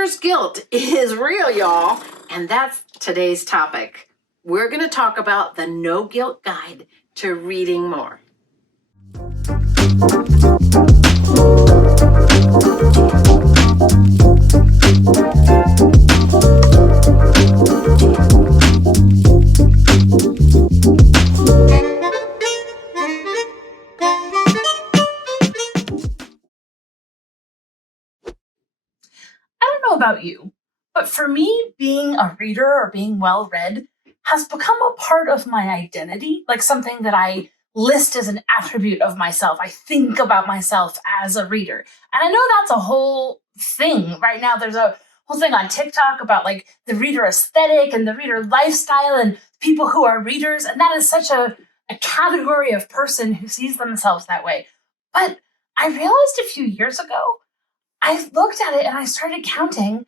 Reader's guilt is real, y'all. And that's today's topic. We're going to talk about the no guilt guide to reading more. About you, but for me, being a reader or being well read has become a part of my identity, like something that I list as an attribute of myself. I think about myself as a reader. And I know that's a whole thing right now. There's a whole thing on TikTok about like the reader aesthetic and the reader lifestyle and people who are readers. And that is such a category of person who sees themselves that way. But I realized a few years ago, I looked at it and I started counting,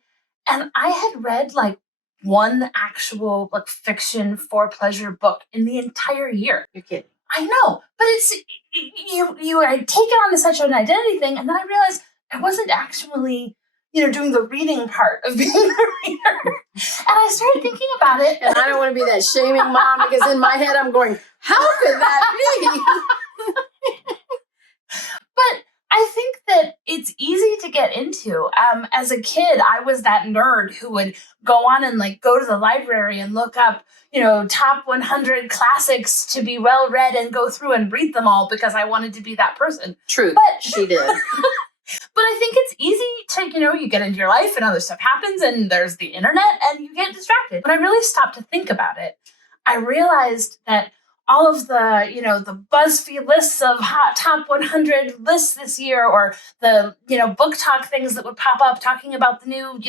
and I had read like one actual like fiction for pleasure book in the entire year. You're kidding. I know, but it's I take it on as such an identity thing, and then I realized I wasn't actually doing the reading part of being a reader, and I started thinking about it. And I don't want to be that shaming mom because in my head I'm going, how could that be? But I think that it's easy to get into. As a kid, I was that nerd who would go on and like go to the library and look up, top 100 classics to be well read and go through and read them all because I wanted to be that person. True, but she did. But I think it's easy to, you get into your life and other stuff happens and there's the internet and you get distracted. When I really stopped to think about it, I realized that all of the, the BuzzFeed lists of hot top 100 lists this year, or the, book talk things that would pop up talking about the new,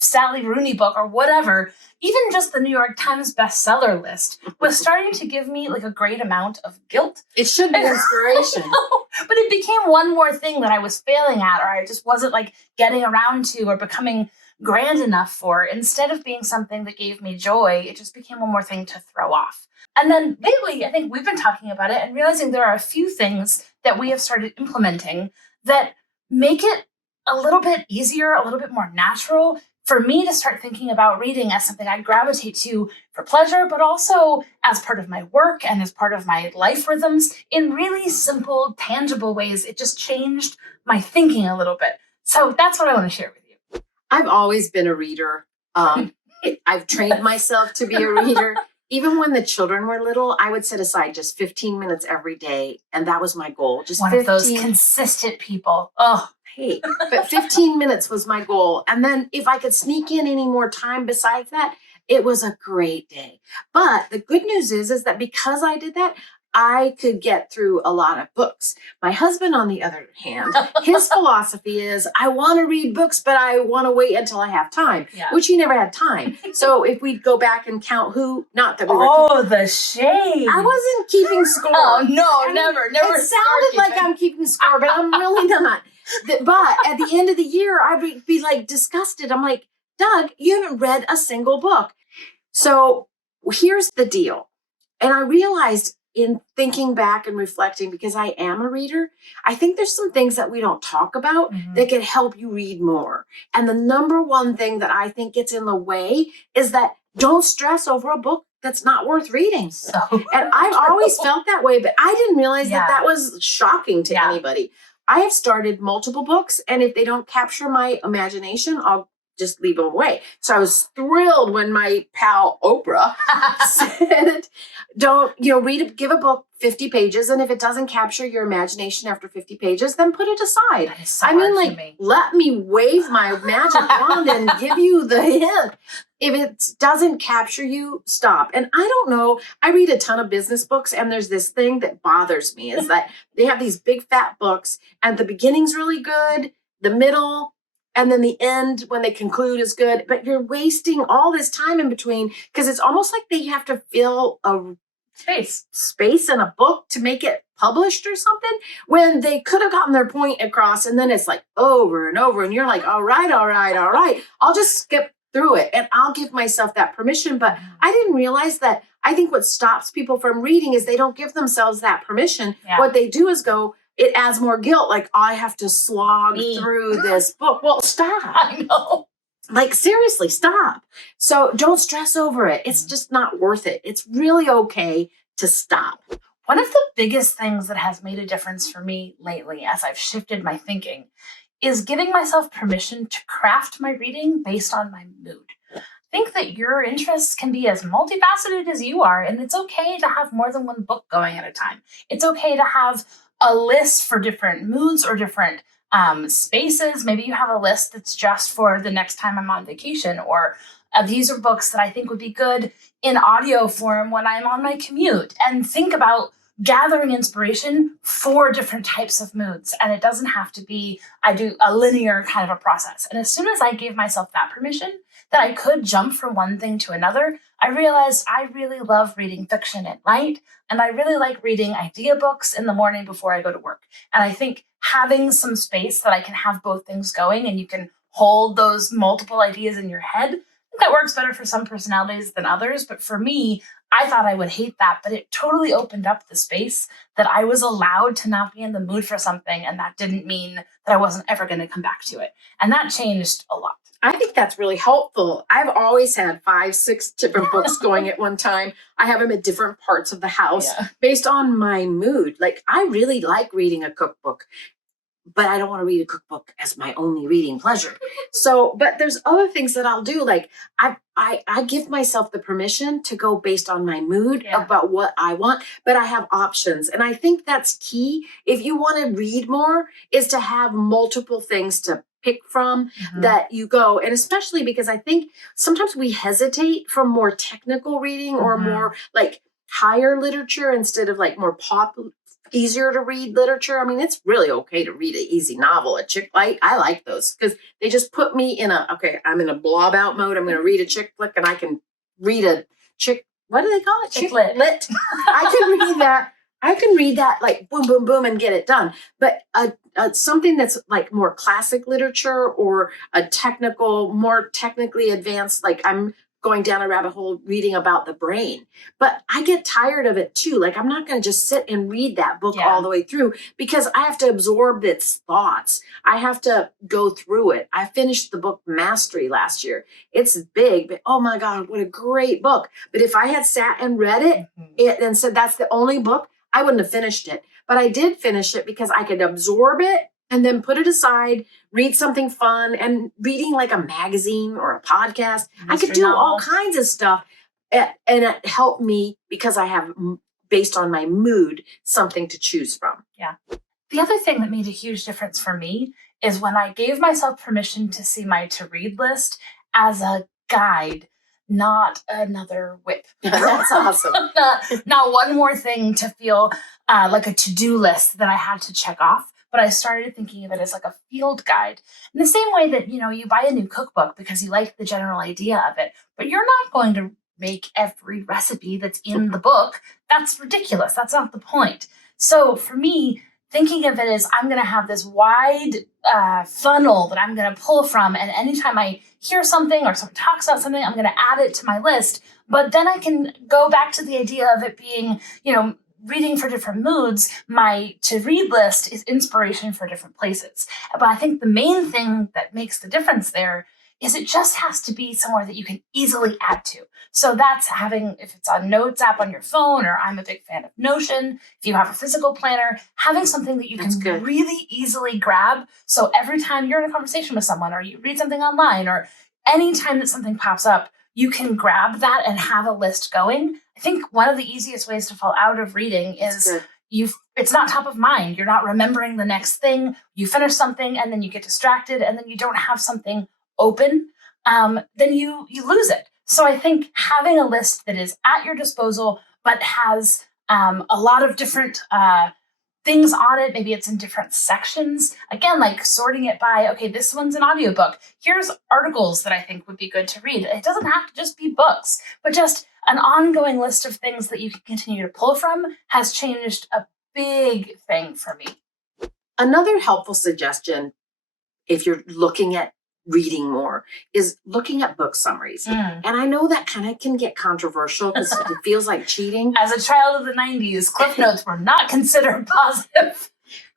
Sally Rooney book or whatever, even just the New York Times bestseller list was starting to give me like a great amount of guilt. It should be inspiration. But it became one more thing that I was failing at, or I just wasn't like getting around to or becoming grand enough for. Instead of being something that gave me joy, it just became one more thing to throw off. And then lately, I think we've been talking about it and realizing there are a few things that we have started implementing that make it a little bit easier, a little bit more natural for me to start thinking about reading as something I gravitate to for pleasure, but also as part of my work and as part of my life rhythms in really simple, tangible ways. It just changed my thinking a little bit. So that's what I want to share with you. I've always been a reader. I've trained myself to be a reader. Even when the children were little, I would set aside just 15 minutes every day. And that was my goal. Just one 15. Of those consistent people. Oh, hey, but 15 minutes was my goal. And then if I could sneak in any more time besides that, it was a great day. But the good news is that because I did that, I could get through a lot of books. My husband, on the other hand, his philosophy is, I want to read books, but I want to wait until I have time, which he never had time. So if we go back and count not that we were the shade. I wasn't keeping score. Oh, no, never. It sounded like I'm keeping score, but I'm really not. But at the end of the year, I would be like disgusted. I'm like, Doug, you haven't read a single book. So here's the deal. And I realized in thinking back and reflecting, because I am a reader, I think there's some things that we don't talk about that can help you read more. And the number one thing that I think gets in the way is that don't stress over a book that's not worth reading. And I've always felt that way, but I didn't realize that was shocking to anybody. I have started multiple books, and if they don't capture my imagination, I'll just leave them away. So I was thrilled when my pal Oprah said, give a book 50 pages. And if it doesn't capture your imagination after 50 pages, then put it aside. So I mean, let me wave my magic wand and give you the hint. If it doesn't capture you, stop. And I don't know, I read a ton of business books, and there's this thing that bothers me is that they have these big fat books, and the beginning's really good, the middle, and then the end when they conclude is good, but you're wasting all this time in between because it's almost like they have to fill a space in a book to make it published or something, when they could have gotten their point across, and then it's like over and over, and you're like, all right, I'll just skip through it and I'll give myself that permission. But I didn't realize that. I think what stops people from reading is they don't give themselves that permission. What they do is it adds more guilt. Like, I have to slog through this book. Well, stop. I know. Like, seriously, stop. So don't stress over it. It's just not worth it. It's really okay to stop. One of the biggest things that has made a difference for me lately as I've shifted my thinking is giving myself permission to craft my reading based on my mood. Think that your interests can be as multifaceted as you are, and it's okay to have more than one book going at a time. It's okay to have a list for different moods or different spaces. Maybe you have a list that's just for the next time I'm on vacation, or these are books that I think would be good in audio form when I'm on my commute. And think about gathering inspiration for different types of moods. And it doesn't have to be, I do a linear kind of a process. And as soon as I gave myself that permission, that I could jump from one thing to another, I realized I really love reading fiction at night, and I really like reading idea books in the morning before I go to work. And I think having some space that I can have both things going and you can hold those multiple ideas in your head, that works better for some personalities than others. But for me, I thought I would hate that, but it totally opened up the space that I was allowed to not be in the mood for something, and that didn't mean that I wasn't ever going to come back to it. And that changed a lot. I think that's really helpful. I've always had 5, 6 different books going at one time. I have them at different parts of the house based on my mood. Like, I really like reading a cookbook, but I don't want to read a cookbook as my only reading pleasure. So, but there's other things that I'll do. Like, I give myself the permission to go based on my mood about what I want, but I have options. And I think that's key. If you want to read more, is to have multiple things to pick from that you go. And especially because I think sometimes we hesitate from more technical reading or more like higher literature instead of like more easier to read literature. I mean, it's really okay to read an easy novel, a chick lit. I like those because they just put me in I'm in a blob out mode. I'm going to read a chick flick and I can read a chick, what do they call it? Chick lit. I can read that like boom, boom, boom and get it done. But something that's like more classic literature or a technical, more technically advanced, like I'm going down a rabbit hole reading about the brain. But I get tired of it too. Like, I'm not going to just sit and read that book all the way through because I have to absorb its thoughts. I have to go through it. I finished the book Mastery last year. It's big, but oh my God, what a great book. But if I had sat and read it and said that's the only book, I wouldn't have finished it. But I did finish it because I could absorb it and then put it aside, read something fun, and reading like a magazine or a podcast. I could do all kinds of stuff. And it helped me because I have, based on my mood, something to choose from. Yeah. The other thing that made a huge difference for me is when I gave myself permission to see my to-read list as a guide, not another whip. That's awesome. Not one more thing to feel like a to-do list that I had to check off. But I started thinking of it as like a field guide. In the same way that, you buy a new cookbook because you like the general idea of it, but you're not going to make every recipe that's in the book. That's ridiculous. That's not the point. So for me, thinking of it as I'm going to have this wide funnel that I'm going to pull from. And anytime I hear something or someone talks about something, I'm going to add it to my list. But then I can go back to the idea of it being, reading for different moods. My to-read list is inspiration for different places. But I think the main thing that makes the difference there is it just has to be somewhere that you can easily add to. So that's having, if it's a notes app on your phone, or I'm a big fan of Notion, if you have a physical planner, having something that you can really easily grab. So every time you're in a conversation with someone, or you read something online, or anytime that something pops up, you can grab that and have a list going. I think one of the easiest ways to fall out of reading is it's not top of mind. You're not remembering the next thing. You finish something and then you get distracted and then you don't have something open. Then you lose it. So I think having a list that is at your disposal, but has a lot of different things on it. Maybe it's in different sections. Again, like sorting it by, okay, this one's an audiobook. Here's articles that I think would be good to read. It doesn't have to just be books, but just an ongoing list of things that you can continue to pull from has changed a big thing for me. Another helpful suggestion, if you're looking at reading more, is looking at book summaries. And I know that kind of can get controversial because it feels like cheating. As a child of the 90s, Cliff Notes were not considered positive.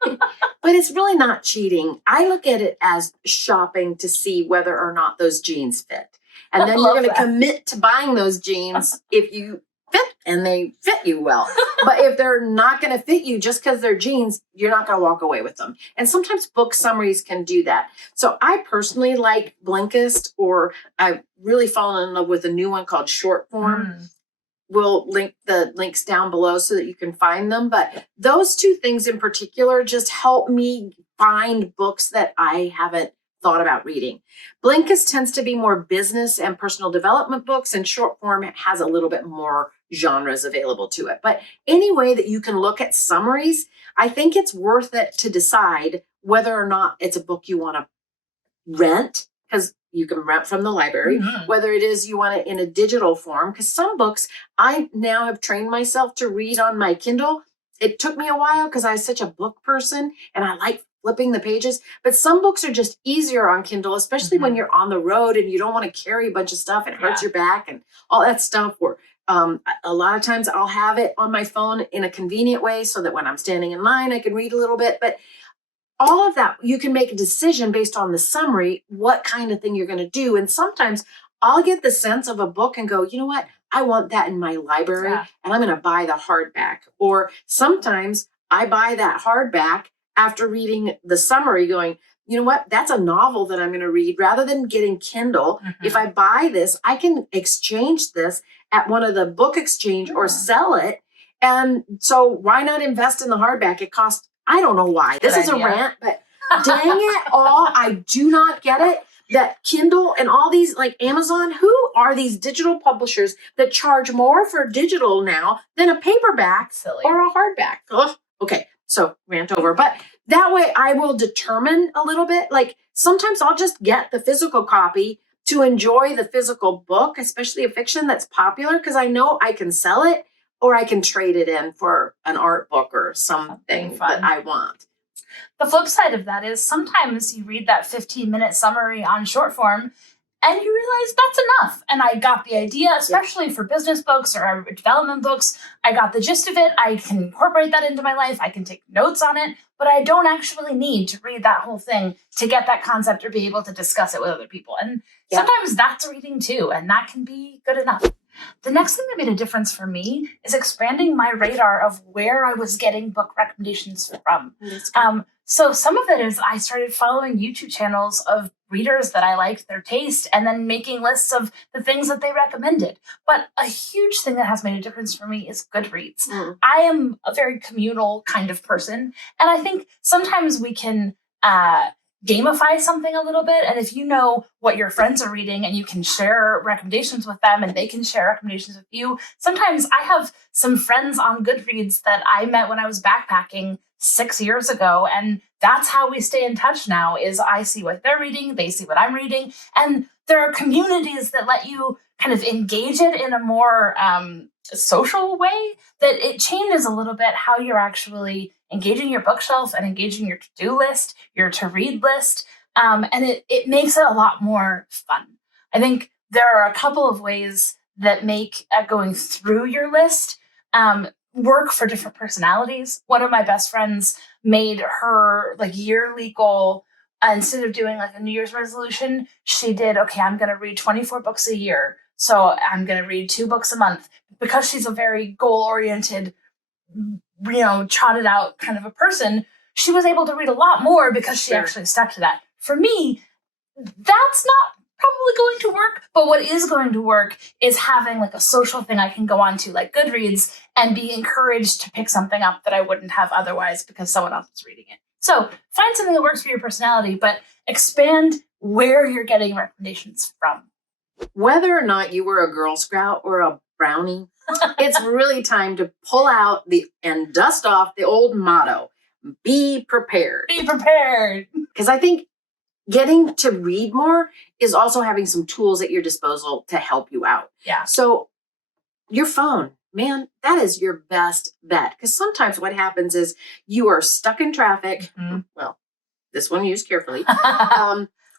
But it's really not cheating. I look at it as shopping to see whether or not those jeans fit. And then you're going to commit to buying those jeans if you fit and they fit you well. But if they're not going to fit you just because they're jeans, you're not going to walk away with them. And sometimes book summaries can do that. So I personally like Blinkist, or I've really fallen in love with a new one called Short Form. We'll link the links down below so that you can find them. But those two things in particular just help me find books that I haven't thought about reading. Blinkist tends to be more business and personal development books, and Short Form has a little bit more genres available to it. But any way that you can look at summaries, I think it's worth it to decide whether or not it's a book you want to rent, because you can rent from the library, whether it is you want it in a digital form, because some books I now have trained myself to read on my Kindle. It took me a while because I was such a book person and I like flipping the pages, but some books are just easier on Kindle, especially when you're on the road and you don't want to carry a bunch of stuff. It hurts your back and all that stuff. Or a lot of times I'll have it on my phone in a convenient way so that when I'm standing in line, I can read a little bit. But all of that, you can make a decision based on the summary, what kind of thing you're going to do. And sometimes I'll get the sense of a book and go, you know what? I want that in my library and I'm going to buy the hardback. Or sometimes I buy that hardback after reading the summary going, you know what? That's a novel that I'm going to read rather than getting Kindle. If I buy this, I can exchange this at one of the book exchange or sell it. And so why not invest in the hardback? It costs, I don't know why. This is a rant, but dang it all, I do not get it. That Kindle and all these like Amazon, who are these digital publishers that charge more for digital now than a paperback or a hardback? Ugh. Okay, so rant over. But that way I will determine a little bit. Like sometimes I'll just get the physical copy to enjoy the physical book, especially a fiction that's popular, because I know I can sell it or I can trade it in for an art book or something that I want. The flip side of that is sometimes you read that 15-minute summary on Short Form and you realize that's enough. And I got the idea, especially for business books or development books. I got the gist of it. I can incorporate that into my life. I can take notes on it, but I don't actually need to read that whole thing to get that concept or be able to discuss it with other people. And sometimes that's reading too, and that can be good enough. The next thing that made a difference for me is expanding my radar of where I was getting book recommendations from. So some of it is I started following YouTube channels of readers that I liked their taste and then making lists of the things that they recommended. But a huge thing that has made a difference for me is Goodreads. I am a very communal kind of person. And I think sometimes we can gamify something a little bit. And if you know what your friends are reading and you can share recommendations with them and they can share recommendations with you. Sometimes I have some friends on Goodreads that I met when I was backpacking 6 years ago. And that's how we stay in touch now is I see what they're reading, they see what I'm reading. And there are communities that let you kind of engage it in a more social way that it changes a little bit how you're actually engaging your bookshelf and engaging your to-do list, your to-read list. And it makes it a lot more fun. I think there are a couple of ways that make going through your list work for different personalities. One of my best friends made her like yearly goal. Instead of doing like a New Year's resolution, she did, okay, I'm going to read 24 books a year. So I'm going to read 2 books a month. Because she's a very goal-oriented, trotted out kind of a person, she was able to read a lot more because she actually stuck to that. For me, that's not probably going to work, but what is going to work is having like a social thing I can go on to like Goodreads and be encouraged to pick something up that I wouldn't have otherwise because someone else is reading it. So find something that works for your personality, but expand where you're getting recommendations from. Whether or not you were a Girl Scout or a brownie, it's really time to pull out and dust off the old motto, be prepared. Be prepared. Because I think getting to read more is also having some tools at your disposal to help you out. Yeah. So your phone, man, that is your best bet. Because sometimes what happens is you are stuck in traffic. Well, this one used carefully.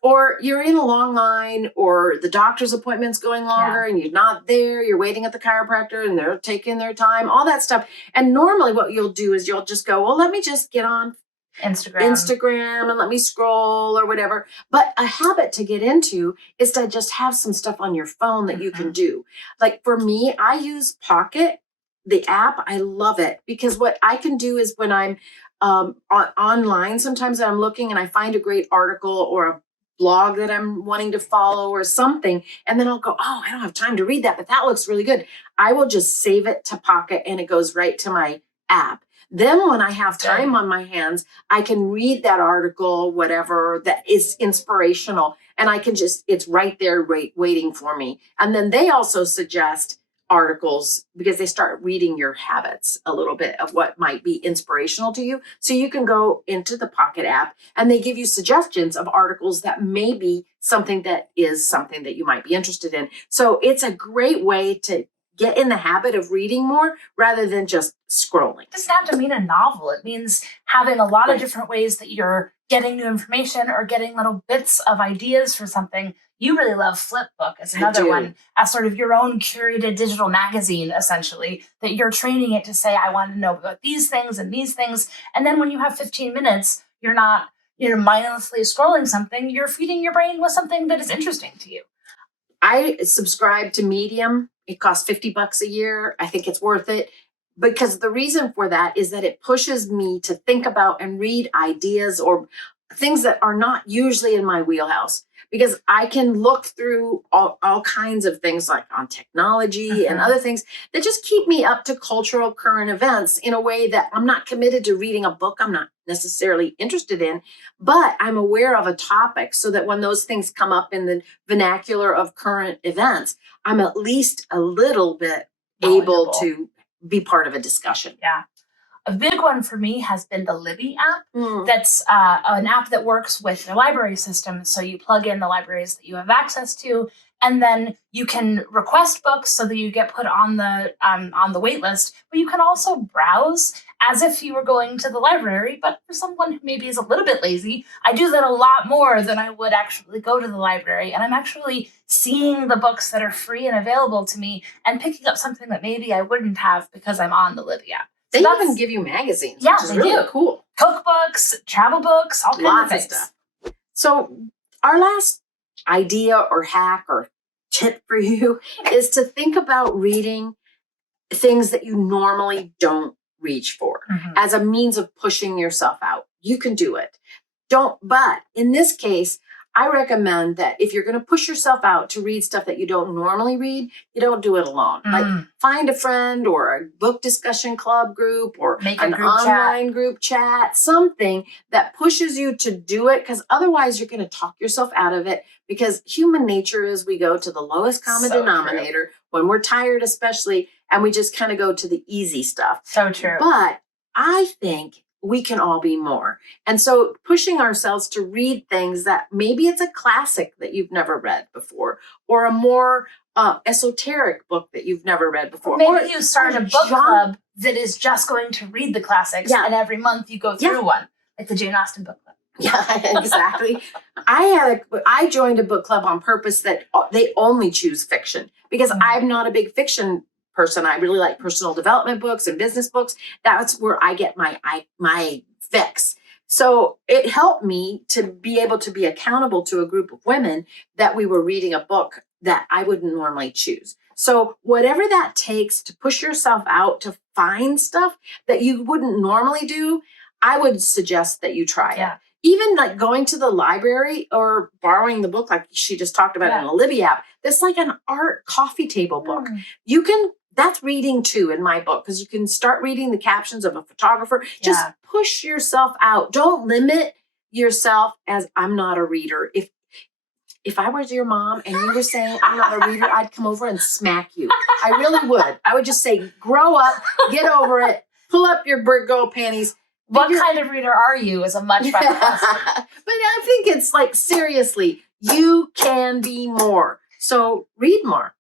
Or you're in a long line, or the doctor's appointment's going longer and you're not there. You're waiting at the chiropractor and they're taking their time, all that stuff. And normally what you'll do is you'll just go, well, let me just get on Instagram and let me scroll or whatever. But a habit to get into is to just have some stuff on your phone that you can do. Like for me, I use Pocket, the app. I love it because what I can do is when I'm online, sometimes I'm looking and I find a great article or a blog that I'm wanting to follow or something, and then I'll go, oh, I don't have time to read that, but that looks really good. I will just save it to Pocket and it goes right to my app. Then when I have time on my hands, I can read that article, whatever that is inspirational, and I can just, it's right there waiting for me. And then they also suggest articles because they start reading your habits a little bit of what might be inspirational to you. So you can go into the Pocket app and they give you suggestions of articles that may be something that you might be interested in. So it's a great way to get in the habit of reading more rather than just scrolling. It doesn't have to mean a novel. It means having a lot of different ways that you're getting new information or getting little bits of ideas for something. You really love Flipbook as another one, as sort of your own curated digital magazine, essentially, that you're training it to say, I want to know about these things and these things. And then when you have 15 minutes, you're not, mindlessly scrolling something, you're feeding your brain with something that is interesting to you. I subscribe to Medium. It costs $50 a year. I think it's worth it because the reason for that is that it pushes me to think about and read ideas or things that are not usually in my wheelhouse, because I can look through all kinds of things like on technology and other things that just keep me up to cultural current events in a way that I'm not committed to reading a book I'm not necessarily interested in, but I'm aware of a topic so that when those things come up in the vernacular of current events, I'm at least a little bit able to be part of a discussion. Yeah. A big one for me has been the Libby app. That's an app that works with the library system. So you plug in the libraries that you have access to, and then you can request books so that you get put on the wait list. But you can also browse as if you were going to the library. But for someone who maybe is a little bit lazy, I do that a lot more than I would actually go to the library. And I'm actually seeing the books that are free and available to me and picking up something that maybe I wouldn't have because I'm on the Libby app. They even give you magazines, which is really cool. Cookbooks, travel books, all kinds of things. Stuff. So our last idea or hack or tip for you is to think about reading things that you normally don't reach for as a means of pushing yourself out. You can do it. But in this case, I recommend that if you're going to push yourself out to read stuff that you don't normally read, you don't do it alone. Like find a friend or a book discussion club group or an online group chat, something that pushes you to do it, because otherwise you're going to talk yourself out of it, because human nature is we go to the lowest common denominator when we're tired, especially, and we just kind of go to the easy stuff. So true. But I think we can all be more. And so pushing ourselves to read things that maybe it's a classic that you've never read before, or a more esoteric book that you've never read before. Maybe you start a book club that is just going to read the classics, and every month you go through one, like the Jane Austen book club. Yeah, exactly. I joined a book club on purpose that they only choose fiction, because I'm not a big fiction person. I really like personal development books and business books. That's where I get my fix. So it helped me to be able to be accountable to a group of women that we were reading a book that I wouldn't normally choose. So whatever that takes to push yourself out to find stuff that you wouldn't normally do, I would suggest that you try it. Even like going to the library or borrowing the book, like she just talked about in a Libby app, that's like an art coffee table book. That's reading too in my book, because you can start reading the captions of a photographer. Just push yourself out. Don't limit yourself as I'm not a reader. If I was your mom and you were saying I'm not a reader, I'd come over and smack you. I really would. I would just say, grow up, get over it, pull up your bird girl panties. What kind of reader are you is a much better question. But I think it's like, seriously, you can be more. So read more.